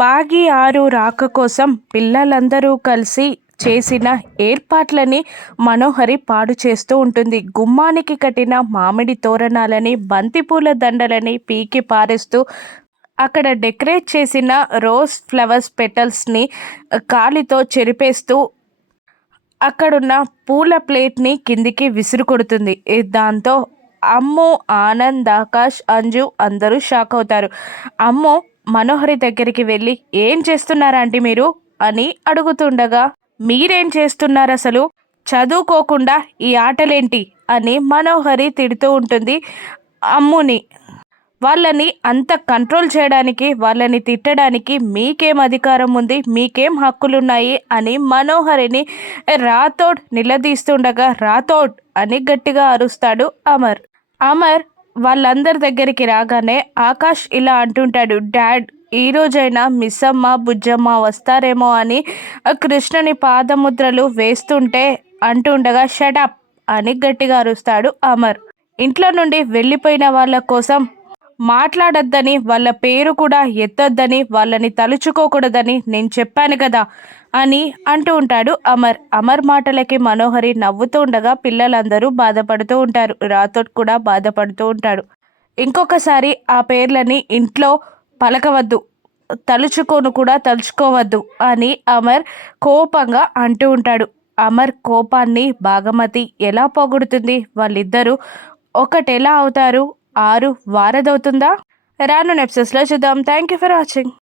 బాగి ఆరు రాక కోసం పిల్లలందరూ కలిసి చేసిన ఏర్పాట్లని మనోహరి పాడు చేస్తూ ఉంటుంది. గుమ్మానికి కట్టిన మామిడి తోరణాలని, బంతిపూల దండలని పీకి పారేస్తూ, అక్కడ డెకరేట్ చేసిన రోజ్ ఫ్లవర్స్ పెటల్స్ని కాలితో చెరిపేస్తూ, అక్కడున్న పూల ప్లేట్ని కిందికి విసురు కొడుతుంది. దాంతో అమ్ము, ఆనంద్, ఆకాష్, అంజు అందరూ షాక్ అవుతారు. అమ్ము మనోహరి దగ్గరికి వెళ్ళి ఏం చేస్తున్నారా ఆంటీ మీరు అని అడుగుతుండగా, మీరేం చేస్తున్నారు అసలు, చదువుకోకుండా ఈ ఆటలేంటి అని మనోహరి తిడుతూ ఉంటుంది అమ్ముని. వాళ్ళని అంత కంట్రోల్ చేయడానికి, వాళ్ళని తిట్టడానికి మీకేం అధికారం ఉంది, మీకేం హక్కులున్నాయి అని మనోహరిని రాథోడ్ నిలదీస్తుండగా, రాథోడ్ అని గట్టిగా అరుస్తాడు అమర్. అమర్ వాళ్ళందరి దగ్గరికి రాగానే ఆకాష్ ఇలా అంటుంటాడు, డాడ్ ఈరోజైనా మిస్సమ్మ, బుజ్జమ్మ వస్తారేమో అని కృష్ణని పాదముద్రలు వేస్తుంటే అంటుండగా, షటప్ అని గట్టిగా అరుస్తాడు అమర్. ఇంట్లో నుండి వెళ్ళిపోయిన వాళ్ళ కోసం మాట్లాడొద్దని, వాళ్ళ పేరు కూడా ఎత్తొద్దని, వాళ్ళని తలుచుకోకూడదని నేను చెప్పాను కదా అని అంటూ ఉంటాడు అమర్. అమర్ మాటలకి మనోహరి నవ్వుతూ ఉండగా పిల్లలందరూ బాధపడుతూ ఉంటారు. రాథోడ్ కూడా బాధపడుతూ ఉంటాడు. ఇంకొకసారి ఆ పేర్లని ఇంట్లో పలకవద్దు, తలుచుకోవద్దు అని అమర్ కోపంగా అంటూ ఉంటాడు. అమర్ కోపాన్ని భాగమతి ఎలా పోగొడుతుంది? వాళ్ళిద్దరూ ఒకటెలా అవుతారు? 6 వారదవుతుందా? రాను ఎపిసోడ్స్లో చూద్దాం. Thank you for watching.